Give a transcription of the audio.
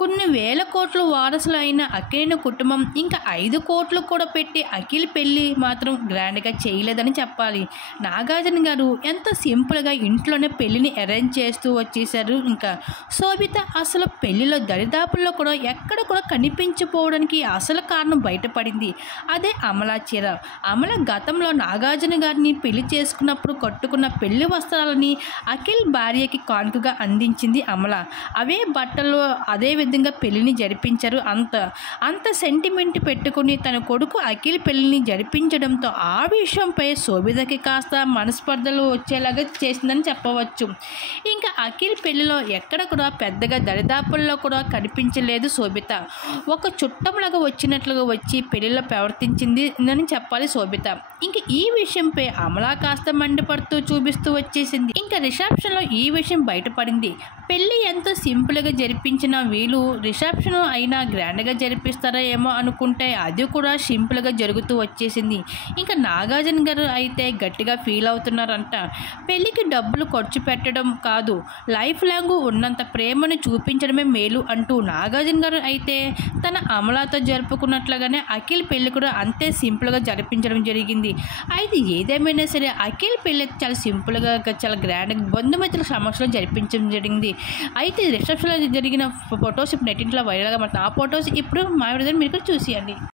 కొన్ని వేల కోట్ల వారసులు అయిన అఖిల్ కుటుంబం ఇంకా 5 కోట్లు కూడా పెట్టి అఖిల్ పెళ్ళి మాత్రం గ్రాండ్గా చేయలేదని చెప్పాలి. నాగార్జున గారు ఎంతో సింపుల్గా ఇంట్లోనే పెళ్ళిని అరేంజ్ చేస్తూ వచ్చేసారు. ఇంకా శోభిత అసలు పెళ్లిలో దరిదాపుల్లో కూడా ఎక్కడ కూడా కనిపించిపోవడానికి అసలు కారణం బయటపడింది. అదే అమలా చీర. అమల గతంలో నాగార్జున గారిని పెళ్లి చేసుకున్నప్పుడు కట్టుకున్న పెళ్లి వస్త్రాలని అఖిల్ భార్యకి కానుకగా అందించింది అమల. అవే బట్టలు అదే విధంగా పెళ్లిని జరిపించారు. అంత సెంటిమెంట్ పెట్టుకుని తన కొడుకు అఖిల్ పెళ్లిని జరిపించడంతో ఆ విషయంపై శోభితకి కాస్త మనస్పర్ధలు వచ్చేలాగా చేసిందని చెప్పవచ్చు. ఇంకా అఖిల్ పెళ్లిలో ఎక్కడ కూడా పెద్దగా దరిదాపుల్లో కూడా కనిపించలేదు శోభిత. ఒక చుట్టంలాగా వచ్చినట్లుగా వచ్చి పెళ్లిలో ప్రవర్తించింది అని చెప్పాలి శోభిత. ఇంకా ఈ విషయంపై అమలా కాస్త మండిపడుతూ చూపిస్తూ వచ్చేసింది. ఇంకా రిసెప్షన్లో ఈ విషయం బయటపడింది. పెళ్ళి ఎంతో సింపుల్గా జరిపించిన వీళ్ళు రిసెప్షన్ అయినా గ్రాండ్గా జరిపిస్తారా ఏమో అనుకుంటే అది కూడా సింపుల్గా జరుగుతూ వచ్చేసింది. ఇంకా నాగార్జున గారు అయితే గట్టిగా ఫీల్ అవుతున్నారంట. పెళ్ళికి డబ్బులు ఖర్చు పెట్టడం కాదు, లైఫ్ లాంగ్ ఉన్నంత ప్రేమను చూపించడమే మేలు అంటూ నాగార్జున గారు అయితే తన అమలాతో జరుపుకున్నట్లుగానే అఖిల్ పెళ్ళి కూడా అంతే సింపుల్గా జరిపించడం జరిగింది. అయితే ఏదేమైనా సరే అఖిల్ పెళ్ళి చాలా సింపుల్గా చాలా గ్రాండ్గా బంధుమిత్రుల సమక్షంలో జరిపించడం జరిగింది. అయితే రిసెప్షన్లో జరిగిన ఫొటోస్ ఇప్పుడు నెట్టింట్లో వైరల్గా మాట్లాడుతుంది. ఆ ఫొటోస్ ఇప్పుడు మా విడుదల మీరు చూసేయండి.